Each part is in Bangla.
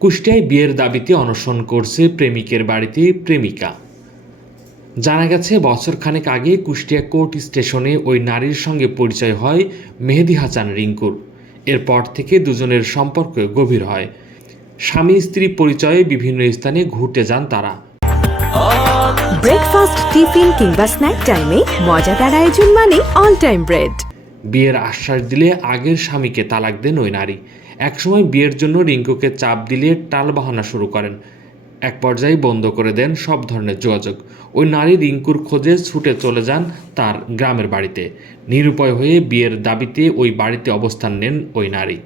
কুষ্টিয়ায় বিয়ের দাবিতে অনশন করছে প্রেমিকের বাড়িতে প্রেমিকা। জানা গেছে বছরখানেক আগে কুষ্টিয়া কোর্ট স্টেশনে ওই নারীর সঙ্গে পরিচয় হয় মেহেদি হাসান রিঙ্কুর। এরপর থেকে দুজনের সম্পর্ক গভীর হয়। স্বামী স্ত্রী পরিচয়ে বিভিন্ন স্থানে ঘুরতে যান তারা। ব্রেকফাস্ট টিফিন কিংবা স্ন্যাক টাইমে মজাদার আয়োজন মানে অল টাইম ব্রেড বিয়ের আশ্বাস দিলে আগের স্বামীকে তালাক দেন ওই নারী। একসময় বিয়ের জন্য রিঙ্কুকে চাপ দিলে টালবাহানা শুরু করেন। এক পর্যায়ে বন্ধ করে দেন সব ধরনের যোগাযোগ। ওই নারী রিঙ্কুর খোঁজে ছুটে চলে যান তার গ্রামের বাড়িতে। নিরুপায় হয়ে বিয়ের দাবিতে ওই বাড়িতে অবস্থান নেন ওই নারী।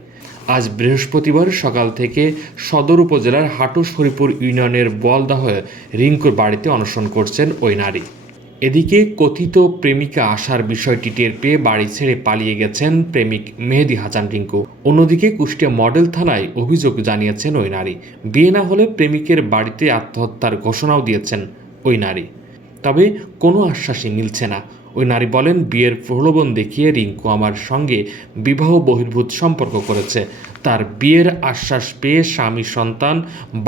আজ বৃহস্পতিবার সকাল থেকে সদর উপজেলার হাটু শরীপুর ইউনিয়নের বলদাহে রিঙ্কুর বাড়িতে অনশন করছেন ওই নারী। এদিকে কথিত প্রেমিকা আসার বিষয়টি টের পেয়ে বাড়ি ছেড়ে পালিয়ে গেছেন প্রেমিক মেহেদি হাসান রিঙ্কু। অন্যদিকে কুষ্টিয়া মডেল থানায় অভিযোগ জানিয়েছেন ওই নারী। বিয়ে না হলে প্রেমিকের বাড়িতে আত্মহত্যার ঘোষণাও দিয়েছেন ওই নারী। তবে কোনো আশ্বাসই মিলছে না। ওই নারী বলেন, বিয়ের প্রলোভন দেখিয়ে রিঙ্কু আমার সঙ্গে বিবাহ বহির্ভূত সম্পর্ক করেছে। তার বিয়ের আশ্বাস পেয়ে স্বামী, সন্তান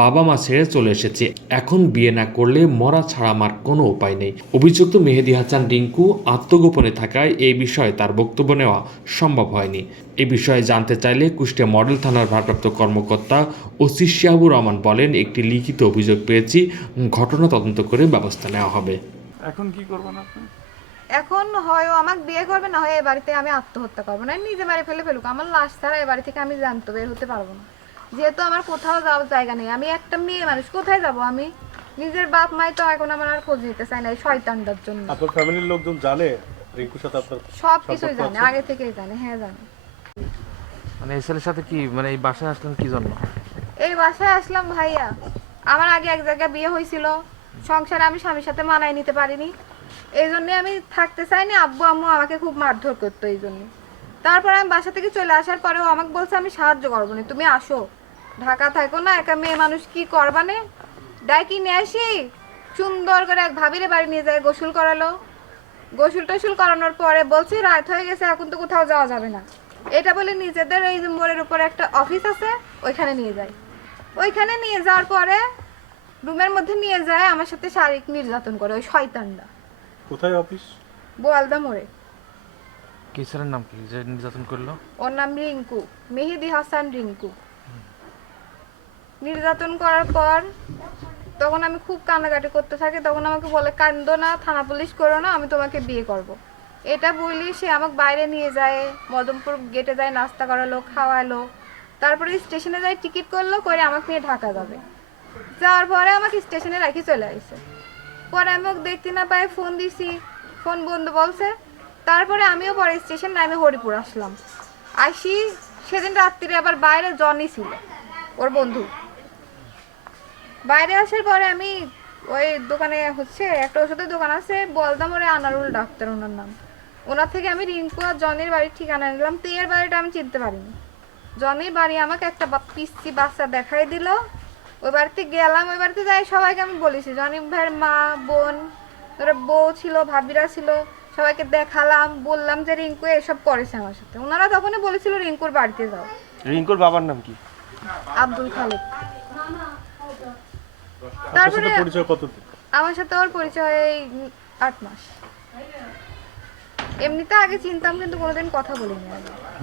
বাবা মা ছেড়ে চলে এসেছে। এখন বিয়ে না করলে মরা ছাড়া আমার কোনো উপায় নেই। অভিযুক্ত মেহেদি হাসান রিঙ্কু আত্মগোপনে থাকায় এই বিষয়ে তার বক্তব্য নেওয়া সম্ভব হয়নি। এ বিষয়ে জানতে চাইলে কুষ্টিয়া মডেল থানার ভারপ্রাপ্ত কর্মকর্তা ওসি শিয়াবুর রহমান বলেন, একটি লিখিত অভিযোগ পেয়েছি, ঘটনা তদন্ত করে ব্যবস্থা নেওয়া হবে। এখন কি করবেন আপনি? এখন হয় ও আমাকে বিয়ে করবে না হয় এ বাড়িতে আমি আত্মহত্যা করব। না নিজে বাড়ি ফেলে ফেলুক। আমার লাশ ছাড়া এ বাড়ি থেকে আমি জানতে বের হতে পারব না। যেহেতু আমার কোথাও যাওয়ার জায়গা নেই। আমি একটা মেয়ে মানুষ কোথায় যাব আমি? নিজের বাপ মাই তো এখন আমার আর খোঁজ নিতে চায় না এই শয়তানটার জন্য। আপনার ফ্যামিলির লোকজন জানে? রিঙ্কুর সাথে আপনার সব কিছুই জানে আগে থেকেই জানে হ্যাঁ জানে। মানে এই ছেলের সাথে কি মানে এই বাসায় আসলেন কি জন্য? এই বাসায় আসলাম ভাইয়া। আমার আগে এক জায়গায় বিয়ে হয়েছিল। সংসারে আমি স্বামীর সাথে মানায় নিতে পারিনি। এই জন্য আমি থাকতে চাইনি, আব্বু আম্মু আমাকে খুব মারধর করতো এই জন্য তারপর আমি বাসা থেকে চলে আসার পরেও আমাকে বলছে, আমি সাহায্য করব না, তুমি আসো। ঢাকা থাকো না, একা মেয়ে মানুষ কি করবানে ডাকি নিয়ে আসি? সুন্দর করে এক ভাবিরে বাড়ি নিয়ে যায়, গোসল করালো। গোসল টোসল করানোর পরে বলছে, রাত হয়ে গেছে, এখন তো কোথাও যাওয়া যাবে না। এটা বলে নিজেদের এই মোড়ের উপরে একটা অফিস আছে, ওইখানে নিয়ে যায়। ওইখানে নিয়ে যাওয়ার পরে রুমের মধ্যে নিয়ে যায়, আমার সাথে শারীরিক নির্যাতন করে, ওই শয়তানটা কোথায় অফিস? বোয়ালদা মোড়ে। কি ছেলের নাম কি? যে নির্যাতন করল? ওর নাম রিঙ্কু। মেহেদি হাসান রিঙ্কু। নির্যাতন করার পর তখন আমি খুব কান্নাকাটি করতে থাকি তখন আমাকে বলে কান্দো না থানা পুলিশ করো না আমি তোমাকে বিয়ে করব। এটা বলি সে আমাকে বাইরে নিয়ে যায় মদমপুর গেটে যায় নাস্তা করালো খাওয়ালো। তারপরে স্টেশনে যায় টিকিট করল করে আমাকে নিয়ে ঢাকা যাবে। যাওয়ার পরে আমাকে স্টেশনে রাখি চলে আসছে পরে আমি ওকে দেখতে না পাই ফোন দিছি। ফোন বন্ধ বলছে। তারপরে আমিও পরে স্টেশন নামে হরিপুর আসলাম। আসি সেদিন রাত্রিরে আবার বাইরে জনি ছিল, ওর বন্ধু। বাইরে আসার পরে আমি ওই দোকানে হচ্ছে একটা ওষুধের দোকান আছে বলতাম ওরে আনারুল ডাক্তার ওনার নাম। ওনার থেকে আমি রিঙ্কু আর জনির বাড়ির ঠিকানা নিলাম। তেয়ের বাড়িটা আমি চিনতে পারিনি। জনির বাড়ি আমাকে একটা পিচ্চি বাচ্চা দেখাই দিল। ওই বাড়িতে গেলাম ওই বাড়িতে যাই সবাইকে আমি বলেছি জনি ভাইয়ের মা বোন ওরা বউ ছিল ভাবিরা ছিল সবাইকে দেখালাম বললাম যে রিঙ্কু এসব করেছে আমার সাথে। ওনারা তখনই বলেছিল রিঙ্কুর বাড়িতে যাও। রিঙ্কুর বাবার নাম কি? আব্দুল খালেক। তারপরে পরিচয় কত আমার সাথে ওর পরিচয় এই আট মাস। এমনিতে আগে চিনতাম কিন্তু কোনোদিন কথা বলিনি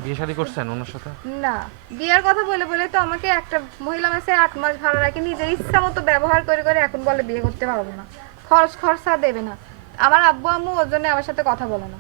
বিয়ে শাদী করছেন ওনার সাথে? না বিয়ের কথা বলে বলে তো আমাকে একটা মহিলা মাসে আট মাস ভাড়া রাখে নিজের ইচ্ছা মতো ব্যবহার করে করে এখন বলে বিয়ে করতে পারব না। খরচ খরচা দেবে না। আমার আব্বু আম্মু ওর জন্য আমার সাথে কথা বলে না।